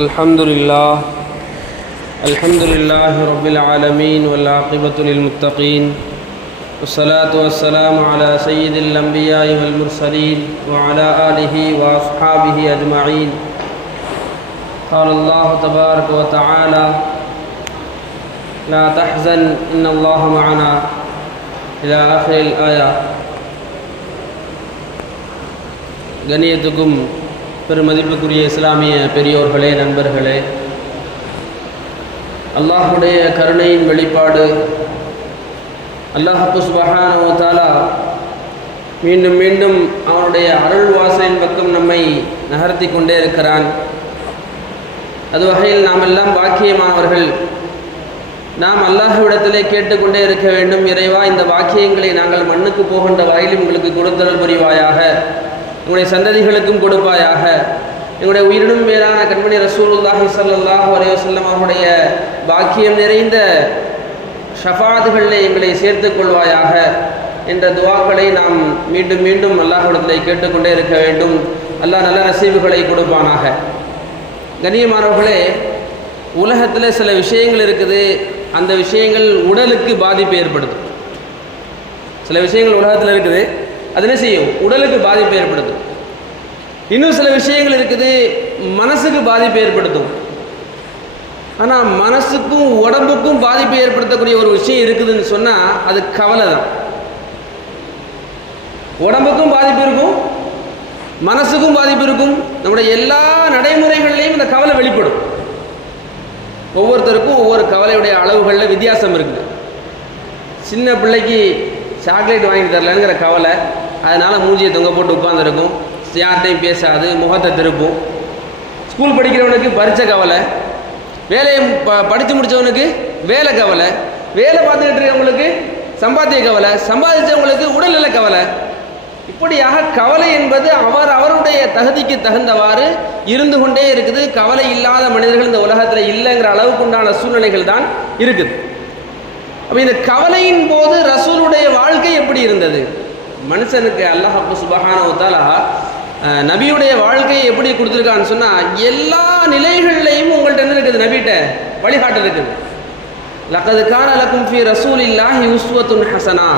الحمد لله رب العالمين والعاقبة للمتقين والصلاة والسلام على سيد الأنبياء والمرسلين وعلى آله وأصحابه أجمعين. قال الله تبارك وتعالى: لا تحزن إن الله معنا إلى آخر الآية. கண்ணியத்துக்கும் பெருமதிப்புக்குரிய இஸ்லாமிய பெரியோர்களே, நண்பர்களே, அல்லாஹ்வுடைய கருணையின் வெளிப்பாடு அல்லாஹ் சுப்ஹானஹு வ தஆலா மீண்டும் மீண்டும் அவனுடைய அருள் வாசலின் பக்கம் நம்மை நகர்த்தி கொண்டே இருக்கிறான். அது வகையில் நாம் எல்லாம் பாக்கியமானவர்கள். நாம் அல்லாஹ்விடத்திலே கேட்டுக்கொண்டே இருக்க வேண்டும், இறைவா, இந்த பாக்கியங்களை நாங்கள் மண்ணுக்கு போகின்ற வாயிலும் எங்களுக்கு கொடுத்தருள் புரிவாயாக, எங்களுடைய சந்ததிகளுக்கும் கொடுப்பாயாக. எங்களுடைய உயிரினும் மேலான கண்மணி ரசூலுல்லாஹி ஸல்லல்லாஹு அலைஹி வஸல்லம் அவருடைய பாக்கியம் நிறைந்த ஷஃபாத்துகளிலே எங்களை சேர்த்துக் கொள்வாயாக என்ற துவாக்களை நாம் மீண்டும் மீண்டும் அல்லாஹ்விடத்திலே கேட்டுக்கொண்டே இருக்க வேண்டும். அல்லாஹ் நல்ல நசீபுகளை கொடுப்பானாக. கண்ணியமானவர்களே, உலகத்தில் சில விஷயங்கள் இருக்குது, அந்த விஷயங்கள் உடலுக்கு பாதிப்பு ஏற்படுது. சில விஷயங்கள் உலகத்தில் இருக்குது, அது என்ன செய்யும்? உடலுக்கு பாதிப்பு ஏற்படுத்தும். இன்னும் சில விஷயங்கள் இருக்குது, மனசுக்கு பாதிப்பு ஏற்படுத்தும். ஆனால் மனசுக்கும் உடம்புக்கும் பாதிப்பு ஏற்படுத்தக்கூடிய ஒரு விஷயம் இருக்குதுன்னு சொன்னால் அது கவலை தான். உடம்புக்கும் பாதிப்பு இருக்கும், மனசுக்கும் பாதிப்பு இருக்கும். நம்முடைய எல்லா நடைமுறைகள்லையும் இந்த கவலை வெளிப்படும். ஒவ்வொருத்தருக்கும் ஒவ்வொரு கவலையுடைய அளவுகளில் வித்தியாசம் இருக்குது. சின்ன பிள்ளைக்கு சாக்லேட் வாங்கி தரலங்கிற கவலை, அதனால் மூஞ்சியை தொங்க போட்டு உட்காந்துருக்கும், யார்கிட்டையும் பேசாது, முகத்தை திருப்பும். ஸ்கூல் படிக்கிறவனுக்கு பரீட்சை கவலை, வேலையை படித்து முடித்தவனுக்கு வேலை கவலை, வேலை பார்த்துக்கிட்டு இருக்கவங்களுக்கு சம்பாத்திய கவலை, சம்பாதிச்சவங்களுக்கு உடல்நல கவலை. இப்படியாக கவலை என்பது அவருடைய தகுதிக்கு தகுந்தவாறு இருந்து கொண்டே இருக்குது. கவலை இல்லாத மனிதர்கள் இந்த உலகத்தில் இல்லைங்கிற அளவுக்கு உண்டான சூழ்நிலைகள் தான் இருக்குது. அப்போ இந்த கவலையின் போது ரசூலுடைய வாழ்க்கை எப்படி இருந்தது? மனுஷனுக்கு அல்லாஹ் சுப்ஹானஹு வ தஆலா நபியுடைய வாழ்க்கையை எப்படி கொடுத்துருக்கான்னு சொன்னால், எல்லா நிலைகள்லையும் உங்கள்கிட்ட என்ன இருக்குது? நபிகிட்ட வழிகாட்டல் இருக்குது. லக்கது கான லக்கும் ஃபீ ரசூலில்லாஹி உஸ்வத்துன் ஹஸனா.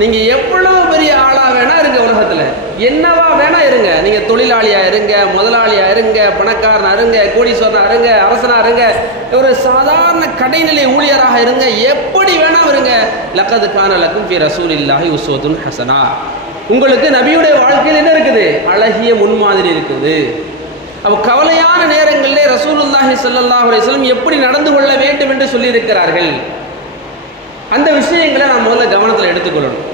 நீங்கள் எவ்வளோ பெரிய ஆளாக வேணால் இருங்க, உலகத்தில் என்னவா வேணால் இருங்க. நீங்கள் தொழிலாளியாக இருங்க, முதலாளியாக இருங்க, பணக்காரனாக இருங்க, கோடீஸ்வரனாக இருங்க, அரசனாக இருங்க, ஒரு சாதாரண கடைநிலை ஊழியராக இருங்க, எப்படி வேணால் இருங்க. லக்கது கான லக்கும் ஃபீ ரசூலில்லாஹி உஸ்வத்துன் ஹஸனா. உங்களுக்கு நபியுடைய வாழ்க்கையில் என்ன இருக்குது? அழகிய முன்மாதிரி இருக்குது. அப்போ கவலையான நேரங்களிலே ரசூலுல்லாஹி ஸல்லல்லாஹு அலைஹி வஸல்லம் எப்படி நடந்து கொள்ள வேண்டும் என்று சொல்லியிருக்கிறார்கள். அந்த விஷயங்களை நாம் முதல்ல கவனத்தில் எடுத்துக்கொள்ளணும்.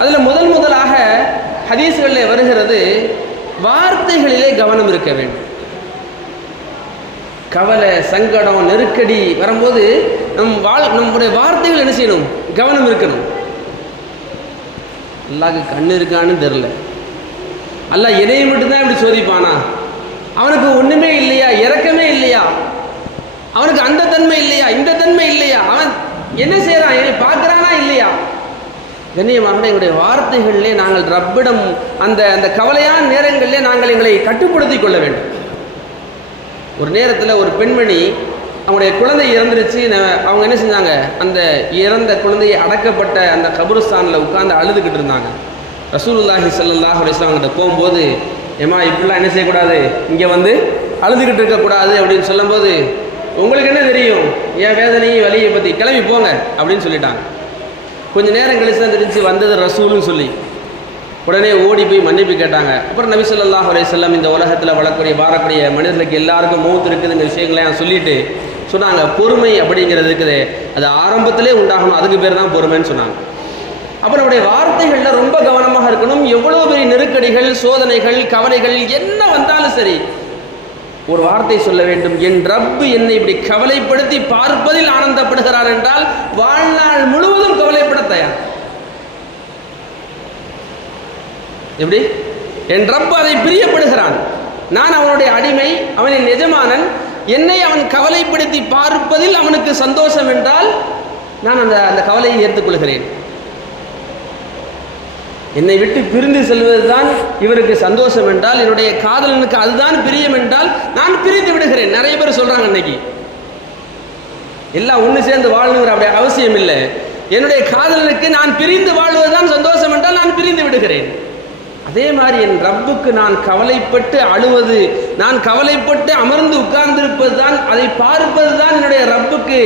அதில் முதலாக ஹதீஸ்களில் வருகிறது, வார்த்தைகளிலே கவனம் இருக்க வேண்டும். கவலை, சங்கடம், நெருக்கடி வரும்போது நம்முடைய வார்த்தைகள் என்ன செய்யணும்? கவனம் இருக்கணும். அல்லாஹ்க்கு கண்ணு இருக்கான்னு தெரில, அல்லாஹ் என்னையை மட்டும்தான் இப்படி சோதிப்பானா? அவனுக்கு ஒன்றுமே இல்லையா? இரக்கமே இல்லையா? அவனுக்கு அந்த தன்மை இல்லையா? இந்த தன்மை இல்லையா? அவன் என்ன செய்கிறான்? என்னை பார்க்குறானா இல்லையா? கண்ணியமாக எங்களுடைய வார்த்தைகளிலே நாங்கள் ரப்பிடம் அந்த கவலையான நேரங்களிலே நாங்கள் எங்களை கட்டுப்படுத்தி கொள்ள வேண்டும். ஒரு நேரத்தில் ஒரு பெண்மணி, அவங்களுடைய குழந்தை இறந்துருச்சு. அவங்க என்ன செஞ்சாங்க? அந்த இறந்த குழந்தையை அடக்கப்பட்ட அந்த கபுருஸ்தானில் உட்கார்ந்து அழுதுகிட்டு இருந்தாங்க. ரசூலுல்லாஹி ஸல்லல்லாஹு அலைஹி வஸல்லம் கிட்ட போகும்போது, ஏமா இப்படிலாம் என்ன செய்யக்கூடாது, இங்கே வந்து அழுதுகிட்டு இருக்கக்கூடாது அப்படின்னு சொல்லும்போது, உங்களுக்கு என்ன தெரியும் என் வேதனையும் வலியை பற்றி, கிளம்பி போங்க அப்படின்னு சொல்லிட்டாங்க. கொஞ்சம் நேரம் கழிச்சு தான் தெரிஞ்சு வந்தது ரசூலுன்னு சொல்லி உடனே ஓடி போய் மன்னிப்பு கேட்டாங்க. அப்புறம் நபி ஸல்லல்லாஹு அலைஹி வஸல்லம் இந்த உலகத்தில் வாழக்கூடிய மனிதர்களுக்கு எல்லாருக்கும் மௌத் இருக்குது, இந்த விஷயங்களையும் சொல்லிட்டு சொன்னாங்க, பொறுமை அப்படிங்கிறது இருக்குது, அது ஆரம்பத்திலே உண்டாகணும், அதுக்கு பேர் தான் பொறுமைன்னு சொன்னாங்க. அப்போ நம்முடைய வார்த்தைகளில் ரொம்ப கவனமாக இருக்கணும். எவ்வளோ பெரிய நெருக்கடிகள், சோதனைகள், கவலைகள் என்ன வந்தாலும் சரி, ஒரு வார்த்தை சொல்ல வேண்டும், என் ரப்பு என்னை இப்படி கவலைப்படுத்தி பார்ப்பதில் ஆனந்தப்படுகிறார் என்றால் வாழ்நாள் முழுவதும் கவலைப்பட தயார். எப்படி? என் ரப்பு அதை பிரியப்படுகிறான், நான் அவனுடைய அடிமை, அவனின் எஜமானன், என்னை அவன் கவலைப்படுத்தி பார்ப்பதில் அவனுக்கு சந்தோஷம் என்றால் நான் அந்த கவலையை ஏற்றுக்கொள்கிறேன். என்னை விட்டு பிரிந்து செல்வதுதான் இவருக்கு சந்தோஷம் என்றால், என்னுடைய காதலனுக்கு அதுதான் பிரியம் என்றால் நான் பிரிந்து விடுகிறேன், நிறைய பேர் சொல்றாங்க இன்னைக்கு எல்லாம் ஒன்று சேர்ந்து வாழணுங்கிற அப்படி அவசியம் இல்லை. என்னுடைய காதலனுக்கு நான் பிரிந்து வாழ்வதுதான் சந்தோஷம் என்றால் நான் பிரிந்து விடுகிறேன். அதே மாதிரி என் ரப்புக்கு நான் கவலைப்பட்டு அழுவது, நான் கவலைப்பட்டு அமர்ந்து உட்கார்ந்திருப்பது தான், அதை பார்ப்பது தான் என்னுடைய ரப்புக்கு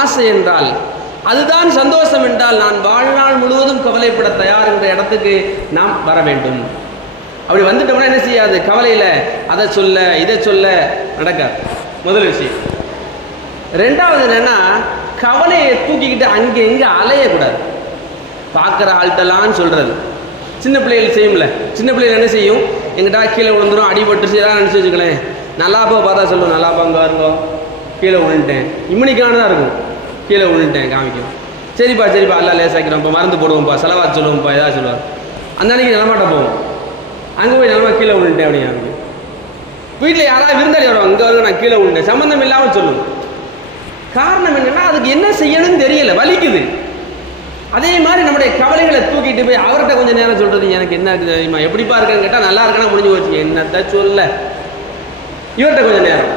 ஆசை என்றால், அதுதான் சந்தோஷம் என்றால், நான் வாழ்நாள் முழுவதும் கவலைப்பட தயார் என்ற இடத்துக்கு நாம் வர வேண்டும். அப்படி வந்துட்டோம்னா என்ன செய்யாது, கவலையில் அதை சொல்ல இதை சொல்ல நடக்காது. முதல் விஷயம். ரெண்டாவது என்னன்னா, கவலையை தூக்கிக்கிட்டு அங்கே இங்கே அலையக்கூடாது. பார்க்குற ஆள்கிட்டலான்னு சொல்கிறது சின்ன பிள்ளைகள் செய்யும்ல. சின்ன பிள்ளைகள் என்ன செய்யும், எங்கிட்ட கீழே விழுந்துடும், அடிபட்டுச்சு, எதாவது நினச்சி வச்சுக்கலேன், நல்லாப்பா பார்த்தா சொல்லுவோம், நல்லாப்பா அங்கே இருங்கோ, கீழே விழுந்துட்டேன், இம்முனிக்கான தான் இருக்கும், கீழே விழுந்துட்டேன் காமிக்கும். சரிப்பா சரிப்பா எல்லாம் லேசாக்கிறோம், இப்போ மருந்து போடுவோம்ப்பா, செலவாக சொல்லுவோம்ப்பா, ஏதாவது சொல்லுவார். அந்த அன்றைக்கி நிலமாட்ட போவோம், அங்கே போய் நிலமா கீழே விழுந்துட்டேன் அப்படிங்க. வீட்டில் யாராவது விருந்தாளி வருவாங்க, இங்கே வருங்க நான் கீழே விழுந்தேன், சம்மந்தம் இல்லாமல் சொல்லுவோம். காரணம் என்னன்னா, அதுக்கு என்ன செய்யணும்னு தெரியல, வலிக்குது. அதே மாதிரி நம்முடைய கவலைகளை தூக்கிட்டு போய் அவர்கிட்ட கொஞ்சம் நேரம் சொல்றது, எனக்கு என்ன இருக்குது தெரியுமா, எப்படிப்பா இருக்கேன்னு கேட்டால் நல்லா இருக்கேன்னா முடிஞ்சு போச்சு, என்னத்த சொல்ல. இவர்கிட்ட கொஞ்சம் நேரம்,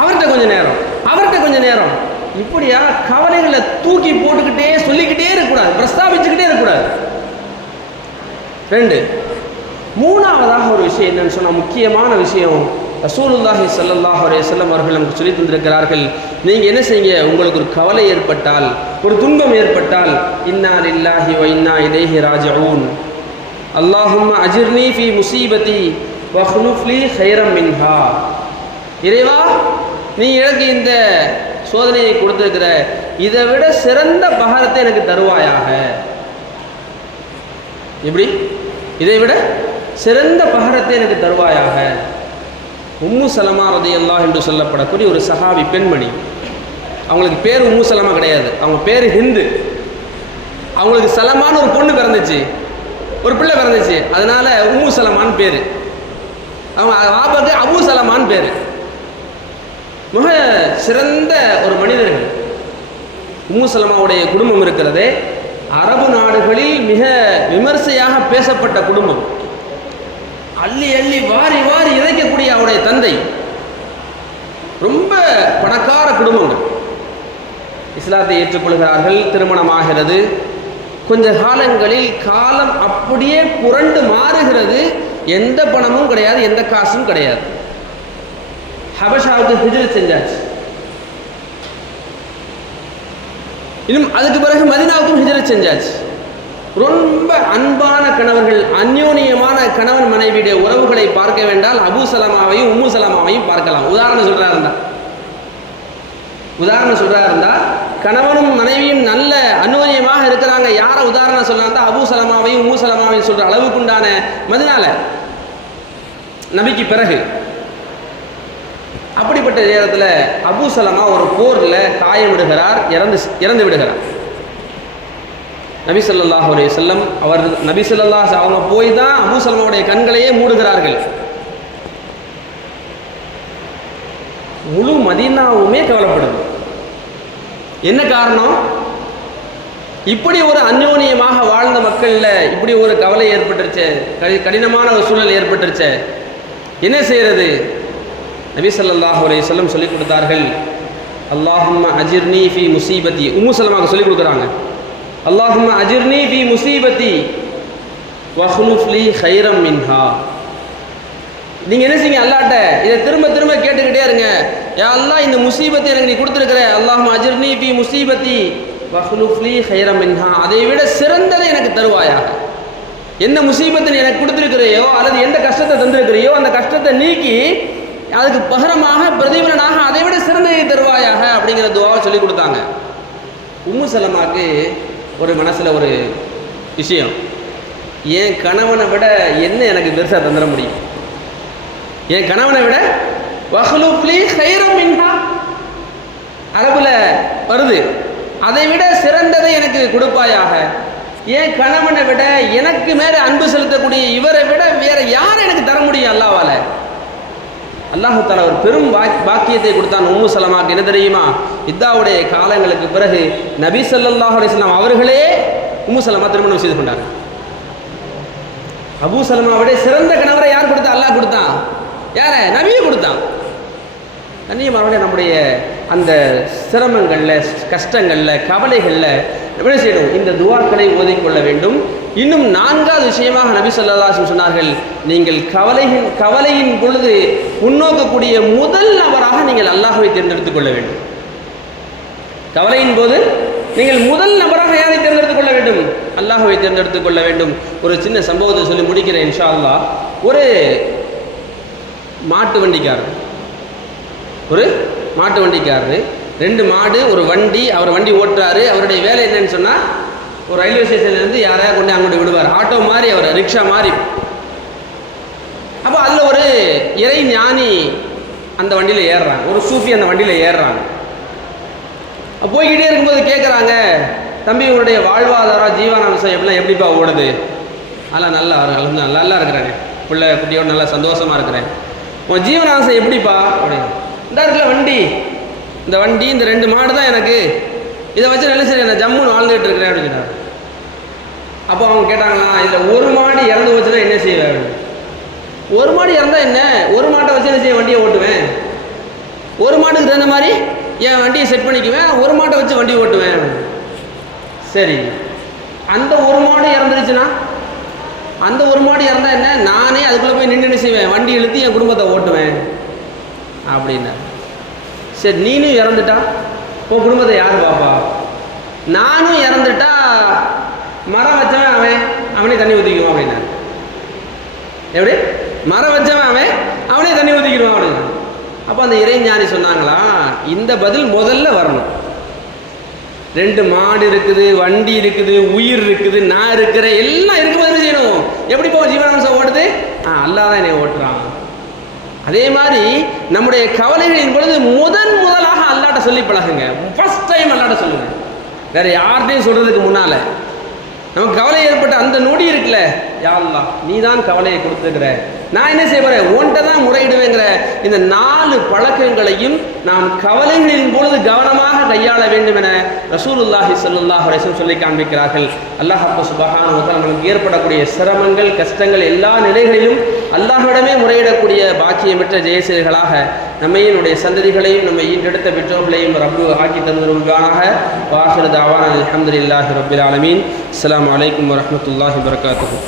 அவர்கிட்ட கொஞ்சம் நேரம், அவர்கிட்ட கொஞ்சம் நேரம், இப்படியா கவலைகளை தூக்கி போட்டுக்கிட்டே சொல்லிக்கிட்டே இருக்கக்கூடாது, பிரஸ்தாபிச்சுக்கிட்டே இருக்கக்கூடாது. ரெண்டு. மூணாவதாக ஒரு விஷயம் என்னன்னு சொன்னால், முக்கியமான விஷயம், ரசூலுல்லாஹி ஸல்லல்லாஹு அலைஹி வஸல்லம் அவர்கள் நமக்கு சொல்லி தந்திருக்கிறார்கள். நீங்கள் என்ன செய்யுங்க, உங்களுக்கு ஒரு கவலை ஏற்பட்டால், ஒரு துன்பம் ஏற்பட்டால், இன்னா லில்லாஹி வ இன்னா இலைஹி ராஜிஊன், அல்லாஹும்ம அஜிர்னி ஃபீ முஸீபதி வஹ்லுஃப் லீ கைரம் மின்ஹா. இறைவா, நீ எனக்கு இந்த சோதனையை கொடுத்திருக்கிற, இதை விட சிறந்த பகரத்தை எனக்கு தருவாயாக. எப்படி? இதை விட சிறந்த பகரத்தை எனக்கு தருவாயாக. உம்மு சலமா ரலியல்லாஹு என்று சொல்லப்படக்கூடிய ஒரு சஹாபி பெண்மணி, அவங்களுக்கு பேர் உம்மு சலமா கிடையாது, அவங்க பேர் ஹிந்து. அவங்களுக்கு சலமான்னு ஒரு பொண்ணு பிறந்துச்சு, ஒரு பிள்ளை பிறந்துச்சு, அதனால உம்மு சலமான்னு பேர். அவங்க ஆபாக்கு அபு சலமான்னு பேர். மிக சிறந்த ஒரு மனிதர்கள். உம்மு சலமாவுடைய குடும்பம் இருக்கிறதே அரபு நாடுகளில் மிக விமர்சையாக பேசப்பட்ட குடும்பம். அள்ளி அள்ளி வாரி வாரி இறைக்கக்கூடிய அவருடைய தந்தை ரொம்ப பணக்கார குடும்பங்கள். இஸ்லாத்தை ஏற்றுக்கொள்கிறார்கள், திருமணமாகிறது. கொஞ்ச காலங்களில் காலம் அப்படியே புரண்டு மாறுகிறது. எந்த பணமும் கிடையாது, எந்த காசும் கிடையாது. ஹபஷாவுக்கு ஹிஜ்ரத் செஞ்சாச்சு. இன்னும் அதுக்கு பிறகு மதீனாவுக்கும் ஹிஜ்ரத் செஞ்சாச்சு. ரொம்ப அன்பான கணவர்கள், அந்யோன்யமான கணவன் மனைவியுடைய உறவுகளை பார்க்க வேண்டால் அபு சலமாவையும் உம்மு சலமாவையும் பார்க்கலாம். உதாரணம் சொல்றா இருந்தா கணவனும் மனைவியும் நல்ல அந்யோன்யமாக இருக்கிறாங்க. யாரை உதாரணம் சொல்லலாம், அபு சலமாவையும் உம்மு சலமாவையும் சொல்ற அளவுக்குண்டான மதீனால நபிக்கு பிறகு. அப்படிப்பட்ட நேரத்தில் அபு சலமா ஒரு போரில் காயமிடுகிறார், இறந்து விடுகிறார். நபி ஸல்லல்லாஹு அலைஹி வஸல்லம் நபி ஸல்லல்லாஹு அவங்க போய் தான் அபு சலமாவுடைய கண்களையே மூடுகிறார்கள். முழு மதீனாவுமே கவலைப்படுது. என்ன காரணம்? இப்படி ஒரு அந்யோன்யமாக வாழ்ந்த மக்கள்ல இப்படி ஒரு கவலை ஏற்பட்டுருச்சு, கடினமான ஒரு சூழல் ஏற்பட்டுருச்சு. என்ன செய்யறது? நபி ஸல்லல்லாஹு அலைஹி வஸல்லம் சொல்லிக் கொடுத்தார்கள், அல்லாஹும்ம அஜிர்னி ஃபீ முஸீபதி. உம்மு சலமாவுக்கு சொல்லிக் கொடுக்குறாங்க, அல்லாஹும்ம அஜிர்னி ஃபீ முஸீபதி வஹ்லுஃப் லீ கைரம் மின்ஹா. நீங்கள் என்ன செய்யுங்க, அல்லாஹ்ட்ட இதை திரும்ப திரும்ப கேட்டுக்கிட்டே இருங்க. யா அல்லாஹ், இந்த முசீபத்தை எனக்கு நீ கொடுத்துருக்கிற, அல்லாஹும்ம அஜிர்னி ஃபீ முஸீபதி வஹ்லுஃப் லீ கைரம் மின்ஹா, அதை விட சிறந்ததை எனக்கு தருவாயாக. எந்த முசீபத்தை நீ எனக்கு கொடுத்துருக்கிறையோ அல்லது எந்த கஷ்டத்தை தந்திருக்கிறையோ அந்த கஷ்டத்தை நீக்கி அதுக்கு பகரமாக பிரதிபலனாக அதை விட சிறந்ததை தருவாயாக அப்படிங்கிற துவாவை சொல்லி கொடுத்தாங்க. உம்மு சலமாக்கு ஒரு மனசில் ஒரு விஷயம், என் கணவனை விட என்ன எனக்கு பெருசாக தந்துட முடியும்? என் கணவனை விட வஹ்லுஃப் லீ கைரம் மின்ஹா அரபுல வருது, அதை விட சிறந்ததை எனக்கு கொடுப்பாயாக. என் கணவனை விட எனக்கு மேலே அன்பு செலுத்தக்கூடிய இவரை விட வேற யாரை எனக்கு தர முடியும் அல்லாஹ்வால? அல்லாஹு தஆலா ஒரு பெரும் பாக்கியத்தை கொடுத்தான் உம்மு சலமாக்கு. என்ன தெரியுமா? இத்தாவுடைய காலங்களுக்கு பிறகு நபி ஸல்லல்லாஹு அலைஹி வஸல்லம் அவர்களே உம்மு சலமா திருமணம் செய்து கொண்டார். அபூ சலமாவுடைய சிறந்த கணவரை யார் கொடுத்தா? அல்லாஹ் கொடுத்தான். யார? நபியே கொடுத்தான். கண்ணியமானவர்களே, நம்முடைய அந்த சிரமங்களில், கஷ்டங்களில், கவலைகளில் என்ன செய்யணும்? இந்த துஆக்களை ஓதிக்கொள்ள வேண்டும். இன்னும் 4வது விஷயமாக நபி ஸல்லல்லாஹு அலைஹி வஸல்லம் சொன்னார்கள், நீங்கள் கவலையின் பொழுது முன்னோக்கக்கூடிய முதல் நபராக நீங்கள் அல்லாஹ்வை தேர்ந்தெடுத்துக் கொள்ள வேண்டும். கவலையின் போது நீங்கள் முதல் நபராக யாரை தேர்ந்தெடுத்துக் கொள்ள வேண்டும்? அல்லாஹ்வை தேர்ந்தெடுத்துக் கொள்ள வேண்டும். ஒரு சின்ன சம்பவத்தை சொல்லி முடிக்கிறேன் இன்ஷா அல்லாஹ். ஒரு மாட்டு வண்டிக்காரர் 2 மாடு, ஒரு வண்டி, அவர் வண்டி ஓட்டுறாரு. அவருடைய வேலை என்னன்னு சொன்னால், ஒரு ரயில்வே ஸ்டேஷன்லேருந்து யாரையா கொண்டு அங்கிட்டு விடுவார். ஆட்டோ மாதிரி, அவர் ரிக்ஷா மாதிரி. அப்போ அதில் ஒரு இறை ஞானி அந்த வண்டியில் ஏறுறாங்க, ஒரு சூஃபி அந்த வண்டியில் ஏறுறாங்க. போய்கிட்டே இருக்கும்போது கேட்குறாங்க, தம்பி உங்களுடைய வாழ்வாதாரம், ஜீவனாம்சம் எப்படிப்பா ஓடுது? அதெல்லாம் நல்லா இருக்கிறாங்க, பிள்ளை குட்டியோடு நல்லா சந்தோஷமாக இருக்கிறேன். உன் ஜீவனாம்சம் எப்படிப்பா அப்படின்னு. இந்த இடத்துல இந்த வண்டி இந்த 2 மாடு தான் எனக்கு, இதை வச்சு நல்ல சரி நான் ஜம்முன்னு வாழ்ந்துகிட்டு இருக்கிறேன் அப்படின்னு சொன்னார். அப்போ அவங்க கேட்டாங்களா, இதில் ஒரு மாடு இறந்து போச்சுன்னா என்ன செய்வேன்? ஒரு மாடு இறந்தா என்ன, ஒரு மாட்டை வச்சு என்ன செய்ய, வண்டியை ஓட்டுவேன். ஒரு மாட்டுக்கு தகுந்த மாதிரி என் வண்டியை செட் பண்ணிக்குவேன், ஒரு மாட்டை வச்சு வண்டி ஓட்டுவேன். சரி, அந்த ஒரு மாடு இறந்துருச்சுன்னா, அந்த ஒரு மாடு இறந்தா என்ன, நானே அதுக்குள்ளே போய் நின்று என்ன செய்வேன், வண்டி இழுத்து என் குடும்பத்தை ஓட்டுவேன் அப்படின்னா. சரி, நீனும் இறந்துட்டா உன் குடும்பத்தை யார் பாப்பா? நானும் இறந்துட்டா மரம் வச்சவன் அவனே தண்ணி ஊற்றிக்குவான் அப்படின்னா. எப்படி? மரம் வச்சவன் அவனே தண்ணி ஊற்றிக்கிடுவான் அப்படின்னா. அப்போ அந்த இறைஞானி சொன்னாங்களா, இந்த பதில் முதல்ல வரணும். 2 மாடு இருக்குது, வண்டி இருக்குது, உயிர் இருக்குது, நான் இருக்கிறேன், எல்லாம் இருக்கும்போது என்ன செய்யணும்? எப்படி போ ஜீவனாம்சம் ஓடுது? அல்லாஹ் தான் என்னை ஓட்டுறான். அதே மாதிரி நம்முடைய கவலைகளின் பொழுது முதலாக அல்லாஹ்ட்ட சொல்லி பழகுங்க. ஃபர்ஸ்ட் டைம் அல்லாஹ்ட்ட சொல்லுங்க, வேற யார்கிட்டையும் சொல்றதுக்கு முன்னால. நமக்கு கவலை ஏற்பட்ட அந்த நொடி இருக்குல்ல, யா அல்லாஹ் நீ தான் கவலையை கொடுத்துக்கிற, நான் என்ன செய்ய போறேன், உன்கிட்ட தான் முறையிடுவேங்கிற இந்த 4 பழக்கங்களையும் நாம் கவலைகளின் பொழுது கவனமாக கையாள வேண்டும் என ரசூலுல்லாஹி ஸல்லல்லாஹு அலைஹி வஸல்லம் சொல்லி காண்பிக்கிறார்கள். அல்லாஹ் சுப்ஹானஹு வ தஆலா நமக்கு ஏற்படக்கூடிய சிரமங்கள், கஷ்டங்கள் எல்லா நிலைகளிலும் அல்லாஹ்விடமே முறையிடக்கூடிய பாக்கியமற்ற ஜெயசீலர்களாக நம்மையும் நம்முடைய சந்ததிகளையும் நம்ம ஈண்டெடுத்த பெற்றோர்களையும் ரப்பு ஆக்கி தந்துருவானாக. வாஹிரு தஅவானா அல்ஹம்துலில்லாஹி ரப்பில் ஆலமீன். அஸ்ஸலாமு அலைக்கும் வரஹ்மத்துல்லாஹி வபரகாத்துஹு.